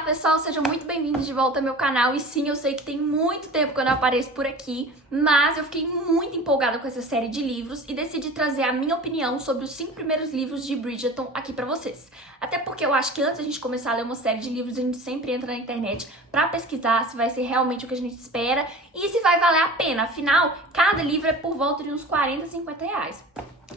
Olá pessoal, sejam muito bem-vindos de volta ao meu canal. E sim, eu sei que tem muito tempo que eu não apareço por aqui, mas eu fiquei muito empolgada com essa série de livros e decidi trazer a minha opinião sobre os 5 primeiros livros de Bridgerton aqui pra vocês. Até porque eu acho que antes da gente começar a ler uma série de livros, a gente sempre entra na internet pra pesquisar se vai ser realmente o que a gente espera e se vai valer a pena. Afinal, cada livro é por volta de uns 40, 50 reais.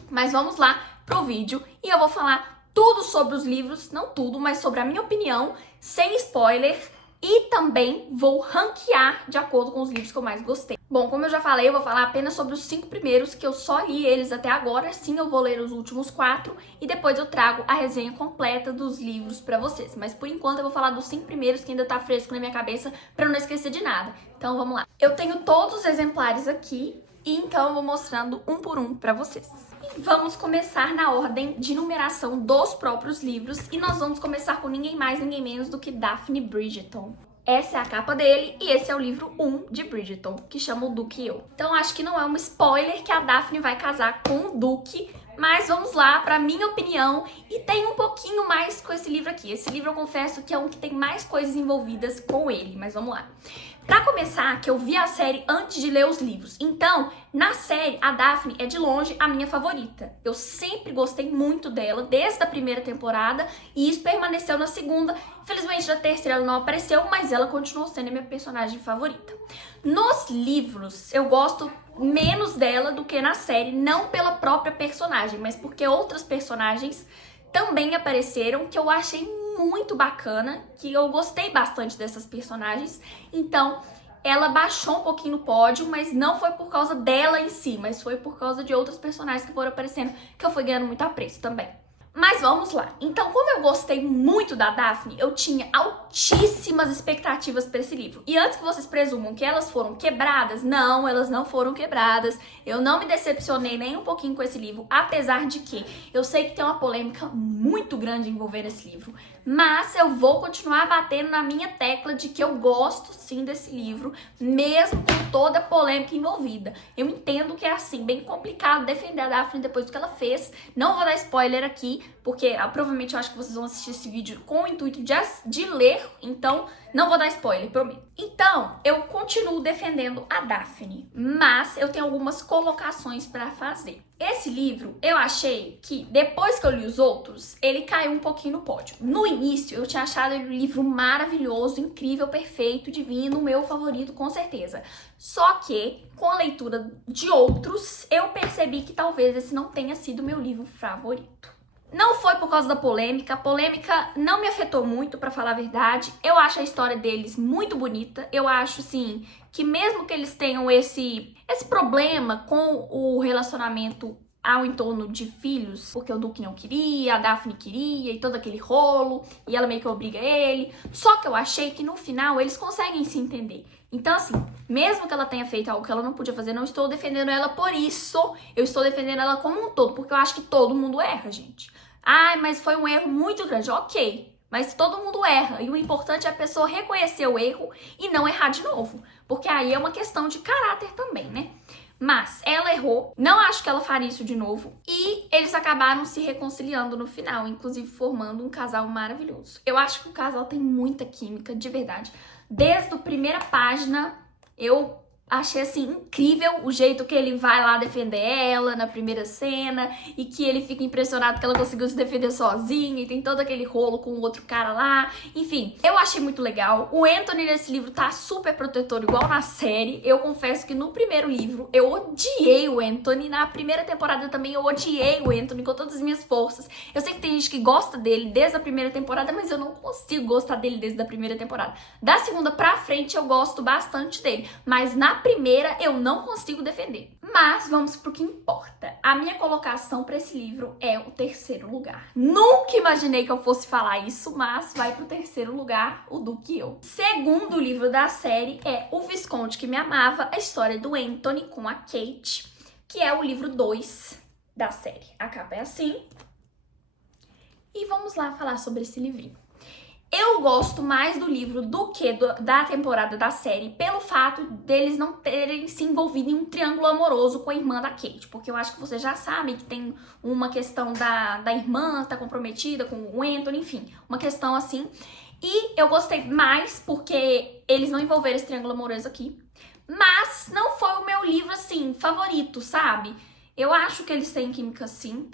Mas vamos lá pro vídeo e eu vou falar tudo sobre os livros, não tudo, mas sobre a minha opinião, sem spoiler, e também vou ranquear de acordo com os livros que eu mais gostei. Bom, como eu já falei, eu vou falar apenas sobre os 5 primeiros, que eu só li eles até agora, sim, eu vou ler os últimos 4, e depois eu trago a resenha completa dos livros pra vocês. Mas por enquanto eu vou falar dos 5 primeiros, que ainda tá fresco na minha cabeça, pra eu não esquecer de nada. Então vamos lá. Eu tenho todos os exemplares aqui, e então eu vou mostrando um por um pra vocês. Vamos começar na ordem de numeração dos próprios livros e nós vamos começar com ninguém mais, ninguém menos do que Daphne Bridgerton. Essa é a capa dele e esse é o livro 1 de Bridgerton, que chama O Duque e Eu. Então acho que não é um spoiler que a Daphne vai casar com o Duque, mas vamos lá para minha opinião, e tem um pouquinho mais com esse livro aqui. Esse livro eu confesso que é um que tem mais coisas envolvidas com ele, mas vamos lá. Pra começar, que eu vi a série antes de ler os livros. Então, na série, a Daphne é de longe a minha favorita. Eu sempre gostei muito dela, desde a primeira temporada, e isso permaneceu na segunda. Infelizmente, na terceira ela não apareceu, mas ela continuou sendo a minha personagem favorita. Nos livros, eu gosto menos dela do que na série, não pela própria personagem, mas porque outras personagens também apareceram, que eu achei muito bacana, que eu gostei bastante dessas personagens. Então, ela baixou um pouquinho no pódio, mas não foi por causa dela em si, mas foi por causa de outras personagens que foram aparecendo, que eu fui ganhando muito apreço também. Mas vamos lá. Então, como eu gostei muito da Daphne, eu tinha altíssimas expectativas para esse livro. E antes que vocês presumam que elas foram quebradas, não, elas não foram quebradas. Eu não me decepcionei nem um pouquinho com esse livro, apesar de que eu sei que tem uma polêmica muito grande envolvendo esse livro. Mas eu vou continuar batendo na minha tecla de que eu gosto sim desse livro, mesmo com toda a polêmica envolvida. Eu entendo que é assim, bem complicado defender a Daphne depois do que ela fez. Não vou dar spoiler aqui, porque provavelmente eu acho que vocês vão assistir esse vídeo com o intuito de ler, então não vou dar spoiler, prometo. Então, eu continuo defendendo a Daphne, mas eu tenho algumas colocações pra fazer. Esse livro, eu achei que, depois que eu li os outros, ele caiu um pouquinho no pódio. No início, eu tinha achado ele um livro maravilhoso, incrível, perfeito, divino, meu favorito, com certeza. Só que, com a leitura de outros, eu percebi que talvez esse não tenha sido meu livro favorito. Não foi por causa da polêmica, a polêmica não me afetou muito, pra falar a verdade. Eu acho a história deles muito bonita, eu acho, assim, que mesmo que eles tenham esse problema com o relacionamento ao entorno de filhos, porque o Duque não queria, a Daphne queria, e todo aquele rolo, e ela meio que obriga ele, só que eu achei que no final eles conseguem se entender. Então, assim, mesmo que ela tenha feito algo que ela não podia fazer, não estou defendendo ela por isso, eu estou defendendo ela como um todo, porque eu acho que todo mundo erra, gente. Ai, mas foi um erro muito grande. Ok, mas todo mundo erra. E o importante é a pessoa reconhecer o erro e não errar de novo. Porque aí é uma questão de caráter também, né? Mas ela errou, não acho que ela faria isso de novo. E eles acabaram se reconciliando no final, inclusive formando um casal maravilhoso. Eu acho que o casal tem muita química, de verdade. Desde a primeira página, eu achei, assim, incrível o jeito que ele vai lá defender ela na primeira cena e que ele fica impressionado que ela conseguiu se defender sozinha e tem todo aquele rolo com o outro cara lá. Enfim, eu achei muito legal. O Anthony nesse livro tá super protetor, igual na série. Eu confesso que no primeiro livro eu odiei o Anthony. Na primeira temporada também eu odiei o Anthony com todas as minhas forças. Eu sei que tem gente que gosta dele desde a primeira temporada, mas eu não consigo gostar dele desde a primeira temporada. Da segunda pra frente eu gosto bastante dele, mas na primeira eu não consigo defender. Mas vamos pro que importa. A minha colocação para esse livro é o 3º lugar. Nunca imaginei que eu fosse falar isso, mas vai pro 3º lugar, O Duque e Eu. Segundo livro da série é O Visconde que Me Amava, a história do Anthony com a Kate, que é o livro 2 da série. A capa é assim. E vamos lá falar sobre esse livrinho. Eu gosto mais do livro do que da temporada da série, pelo fato deles não terem se envolvido em um triângulo amoroso com a irmã da Kate, porque eu acho que vocês já sabem que tem uma questão da irmã tá comprometida com o Anthony, enfim, uma questão assim. E eu gostei mais porque eles não envolveram esse triângulo amoroso aqui. Mas não foi o meu livro, assim, favorito, sabe? Eu acho que eles têm química, sim.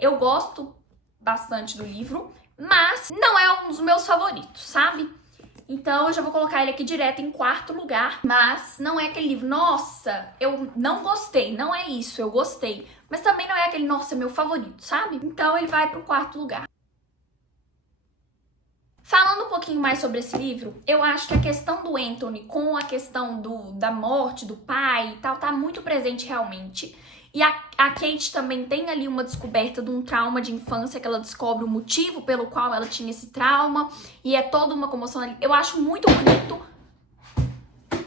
Eu gosto bastante do livro, mas não é um dos meus favoritos, sabe? Então eu já vou colocar ele aqui direto em quarto lugar. Mas não é aquele livro, nossa, eu não gostei. Não é isso, eu gostei. Mas também não é aquele, nossa, meu favorito, sabe? Então ele vai pro quarto lugar. Falando um pouquinho mais sobre esse livro, eu acho que a questão do Anthony com a questão da morte do pai e tal, tá muito presente realmente. E a Kate também tem ali uma descoberta de um trauma de infância, que ela descobre o motivo pelo qual ela tinha esse trauma. E é toda uma comoção ali. Eu acho muito bonito...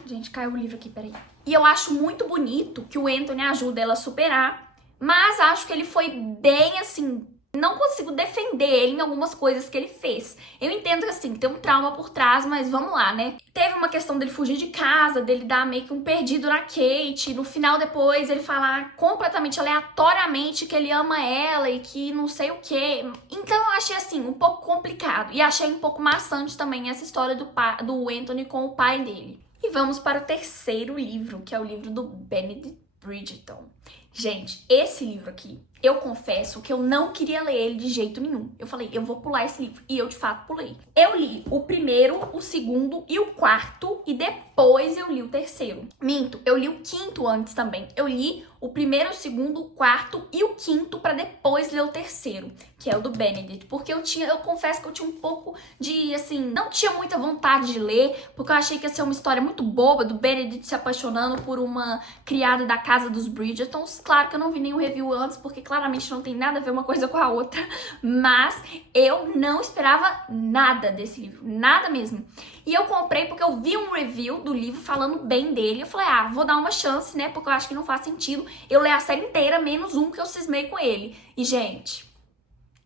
Gente, caiu o livro aqui, peraí. E eu acho muito bonito que o Anthony ajuda ela a superar. Mas acho que ele foi bem, assim... Não consigo defender ele em algumas coisas que ele fez. Eu entendo que, assim, tem um trauma por trás, mas vamos lá, né? Teve uma questão dele fugir de casa, dele dar meio que um perdido na Kate. No final, depois, ele falar completamente aleatoriamente que ele ama ela e que não sei o quê. Então, eu achei, assim, um pouco complicado. E achei um pouco maçante também essa história do Anthony com o pai dele. E vamos para o terceiro livro, que é o livro do Benedict Bridgerton. Gente, esse livro aqui, eu confesso que eu não queria ler ele de jeito nenhum. Eu falei, eu vou pular esse livro. E eu, de fato, pulei. Eu li o primeiro, o segundo e o quarto. E depois eu li o terceiro. Minto, eu li o quinto antes também. Eu li o primeiro, o segundo, o quarto e o quinto pra depois ler o terceiro, que é o do Benedict. Porque eu confesso que eu tinha um pouco de, assim, não tinha muita vontade de ler, porque eu achei que ia ser uma história muito boba do Benedict se apaixonando por uma criada da casa dos Bridgertons. Claro que eu não vi nenhum review antes, porque claramente não tem nada a ver uma coisa com a outra, mas eu não esperava nada desse livro, nada mesmo. E eu comprei porque eu vi um review do livro falando bem dele. Eu falei, vou dar uma chance, né? Porque eu acho que não faz sentido eu ler a série inteira, menos um que eu cismei com ele. E, gente,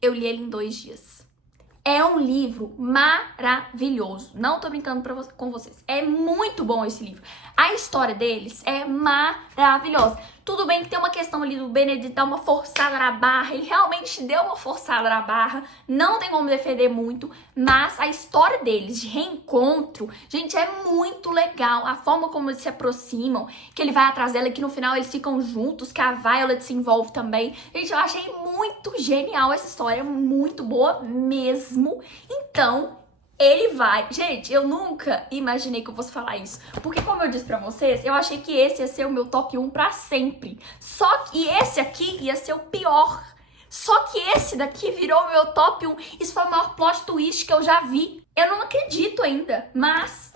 eu li ele em 2 dias. É um livro maravilhoso. Não tô brincando com vocês. É muito bom esse livro. A história deles é maravilhosa. Tudo bem que tem uma questão ali do Benedict dar uma forçada na barra. Ele realmente deu uma forçada na barra. Não tem como defender muito. Mas a história deles de reencontro, gente, é muito legal. A forma como eles se aproximam, que ele vai atrás dela e que no final eles ficam juntos, que a Violet se envolve também. Gente, eu achei muito genial essa história. Muito boa mesmo. Então... ele vai... Gente, eu nunca imaginei que eu fosse falar isso. Porque, como eu disse pra vocês, eu achei que esse ia ser o meu top 1 pra sempre. Só que esse aqui ia ser o pior. Só que esse daqui virou o meu top 1. Isso foi o maior plot twist que eu já vi. Eu não acredito ainda, mas...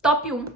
top 1.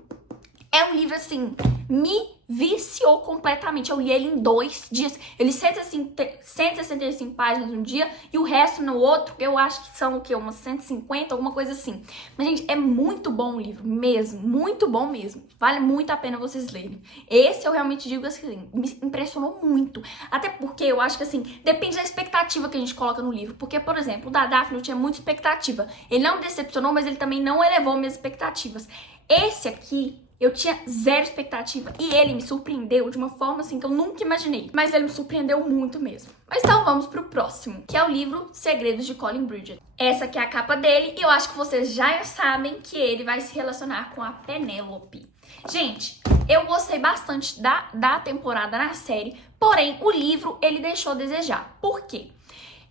É um livro, assim, me viciou completamente. Eu li ele em 2 dias. Ele 165 páginas no dia e o resto no outro, eu acho que são o quê? Umas 150, alguma coisa assim. Mas, gente, é muito bom o livro, mesmo. Muito bom mesmo. Vale muito a pena vocês lerem. Esse eu realmente digo assim, me impressionou muito. Até porque eu acho que, assim, depende da expectativa que a gente coloca no livro. Porque, por exemplo, o da Daphne eu tinha muita expectativa. Ele não me decepcionou, mas ele também não elevou minhas expectativas. Esse aqui... eu tinha 0 expectativa e ele me surpreendeu de uma forma assim que eu nunca imaginei. Mas ele me surpreendeu muito mesmo. Mas então vamos pro próximo, que é o livro Segredos de Colin Bridgerton. Essa aqui é a capa dele e eu acho que vocês já sabem que ele vai se relacionar com a Penélope. Gente, eu gostei bastante da temporada na série, porém o livro ele deixou a desejar. Por quê?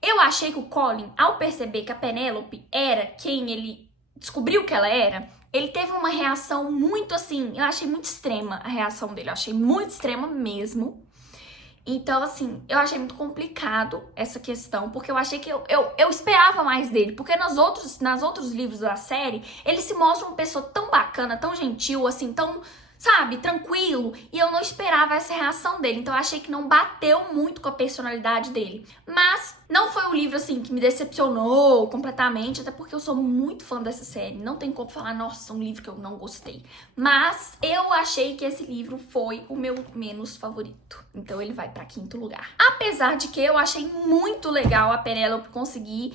Eu achei que o Colin, ao perceber que a Penélope era quem ele descobriu que ela era, ele teve uma reação muito assim, eu achei muito extrema a reação dele, eu achei muito extrema mesmo. Então, assim, eu achei muito complicado essa questão, porque eu achei que eu esperava mais dele, porque nos outros livros da série, ele se mostra uma pessoa tão bacana, tão gentil, assim, tão... sabe, tranquilo, e eu não esperava essa reação dele, então eu achei que não bateu muito com a personalidade dele. Mas não foi um livro, assim, que me decepcionou completamente, até porque eu sou muito fã dessa série, não tem como falar, nossa, um livro que eu não gostei. Mas eu achei que esse livro foi o meu menos favorito, então ele vai pra 5º lugar. Apesar de que eu achei muito legal a Penélope conseguir,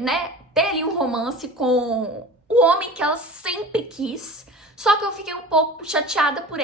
né, ter ali um romance com o homem que ela sempre quis. Só que eu fiquei um pouco chateada por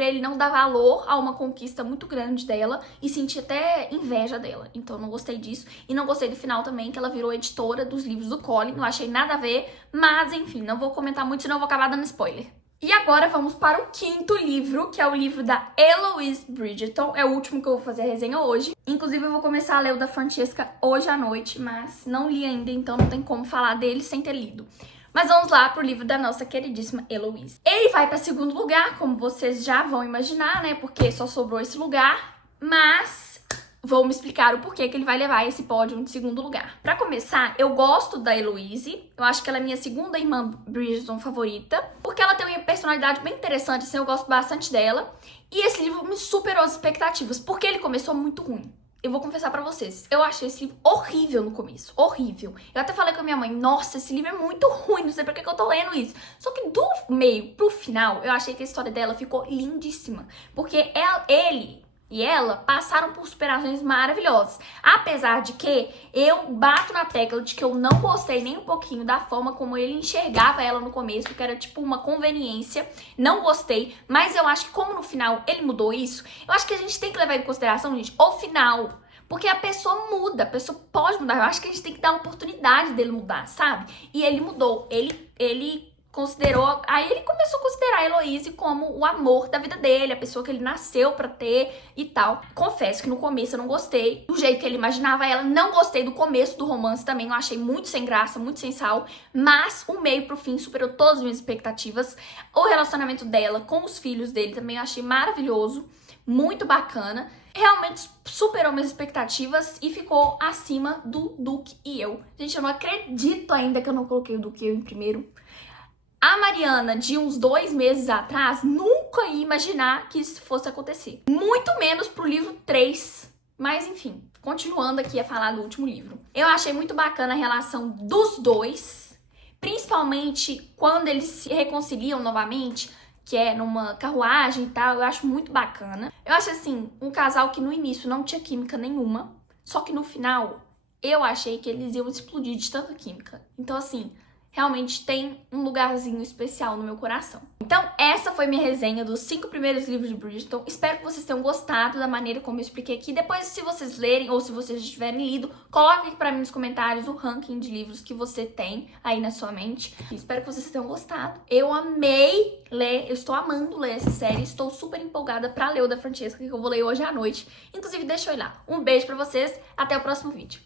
ele não dar valor a uma conquista muito grande dela e senti até inveja dela. Então não gostei disso e não gostei do final também, que ela virou editora dos livros do Colin. Não achei nada a ver, mas enfim, não vou comentar muito, senão eu vou acabar dando spoiler. E agora vamos para o quinto livro, que é o livro da Eloise Bridgerton. É o último que eu vou fazer a resenha hoje. Inclusive eu vou começar a ler o da Francesca hoje à noite, mas não li ainda, então não tem como falar dele sem ter lido. Mas vamos lá pro livro da nossa queridíssima Eloise. Ele vai para segundo lugar, como vocês já vão imaginar, né? Porque só sobrou esse lugar. Mas vou me explicar o porquê que ele vai levar esse pódio de segundo lugar. Pra começar, eu gosto da Eloise. Eu acho que ela é minha segunda irmã Bridgerton favorita. Porque ela tem uma personalidade bem interessante, assim, eu gosto bastante dela. E esse livro me superou as expectativas, porque ele começou muito ruim. Eu vou confessar pra vocês, eu achei esse livro horrível no começo, horrível. Eu até falei com a minha mãe, nossa, esse livro é muito ruim, não sei por que eu tô lendo isso. Só que do meio pro final, eu achei que a história dela ficou lindíssima. Porque ele e ela passaram por superações maravilhosas. Apesar de que eu bato na tecla de que eu não gostei nem um pouquinho da forma como ele enxergava ela no começo, que era tipo uma conveniência. Não gostei, mas eu acho que como no final ele mudou isso, eu acho que a gente tem que levar em consideração, gente, o final. Porque a pessoa muda, a pessoa pode mudar. Eu acho que a gente tem que dar a oportunidade dele mudar, sabe? E ele mudou, ele considerou, aí ele começou a considerar a Eloise como o amor da vida dele, a pessoa que ele nasceu pra ter e tal. Confesso que no começo eu não gostei do jeito que ele imaginava ela, não gostei do começo do romance também, eu achei muito sem graça, muito sem sal, mas o meio pro fim superou todas as minhas expectativas. O relacionamento dela com os filhos dele também eu achei maravilhoso, muito bacana. Realmente superou minhas expectativas e ficou acima do Duque e eu. Gente, eu não acredito ainda que eu não coloquei o Duque e eu em primeiro. A Mariana, de uns 2 meses atrás, nunca ia imaginar que isso fosse acontecer. Muito menos pro livro 3. Mas, enfim, continuando aqui a falar do último livro. Eu achei muito bacana a relação dos dois, principalmente quando eles se reconciliam novamente, que é numa carruagem e tal, eu acho muito bacana. Eu acho, assim, um casal que no início não tinha química nenhuma, só que no final eu achei que eles iam explodir de tanta química. Então, assim, realmente tem um lugarzinho especial no meu coração. Então, essa foi minha resenha dos 5 primeiros livros de Bridgerton. Espero que vocês tenham gostado da maneira como eu expliquei aqui. Depois, se vocês lerem ou se vocês já tiverem lido, coloquem aqui pra mim nos comentários o ranking de livros que você tem aí na sua mente. Espero que vocês tenham gostado. Eu amei ler, eu estou amando ler essa série. Estou super empolgada pra ler o da Francesca, que eu vou ler hoje à noite. Inclusive, deixa eu ir lá. Um beijo pra vocês, até o próximo vídeo.